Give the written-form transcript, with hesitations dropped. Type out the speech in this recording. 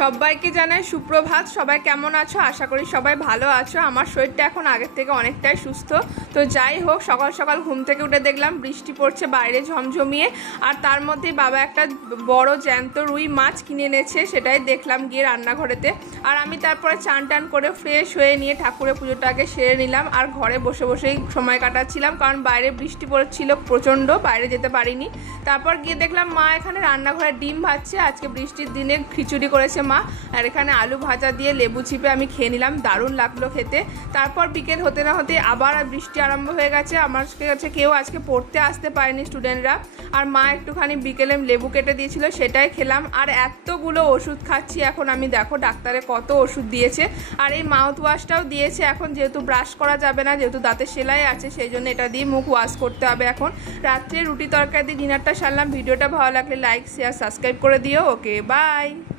সবাইকে জানাই সুপ্রভাত। সবাই কেমন আছো? আশা করি সবাই ভালো আছো। আমার শরীরটা এখন আগের থেকে অনেকটাই সুস্থ। তো যাই হোক, সকাল সকাল ঘুম থেকে উঠে দেখলাম বৃষ্টি পড়ছে বাইরে ঝমঝমিয়ে, আর তার মধ্যেই বাবা একটা বড় জ্যান্ত রুই মাছ কিনে এনেছে, সেটাই দেখলাম গিয়ে রান্নাঘরেতে। আর আমি তারপরে চান টান করে ফ্রেশ হয়ে নিয়ে ঠাকুরের পুজোটাকে সেরে নিলাম, আর ঘরে বসে বসেই সময় কাটাচ্ছিলাম, কারণ বাইরে বৃষ্টি পড়ছিল প্রচণ্ড, বাইরে যেতে পারিনি। তারপর গিয়ে দেখলাম মা এখানে রান্নাঘরে ডিম ভাজছে, আজকে বৃষ্টির দিনে খিচুড়ি করেছে মা, আর এখানে আলু ভাজা দিয়ে লেবু চিপে আমি খেয়ে নিলাম, দারুণ লাগলো খেতে। তারপর বিকেল হতে না হতে আবার বৃষ্টি আরম্ভ হয়ে গেছে। আমার কাছে কেউ আজকে পড়তে আসতে পারেনি স্টুডেন্টরা, আর মা একটুখানি বিকেলে লেবু কেটে দিয়েছিল, সেটাই খেলাম। আর এতগুলো ওষুধ খাচ্ছি এখন আমি, দেখো ডাক্তারে কত ওষুধ দিয়েছে। আর এই মাউথ ওয়াশটাও দিয়েছে এখন, যেহেতু ব্রাশ করা যাবে না, যেহেতু দাঁতে সেলাই আছে, সেই জন্য এটা দিয়ে মুখ ওয়াশ করতে হবে এখন। রাত্রে রুটি তরকারি দিয়ে ডিনারটা সারলাম। ভিডিওটা ভালো লাগলে লাইক শেয়ার সাবস্ক্রাইব করে দিও। ওকে, বাই।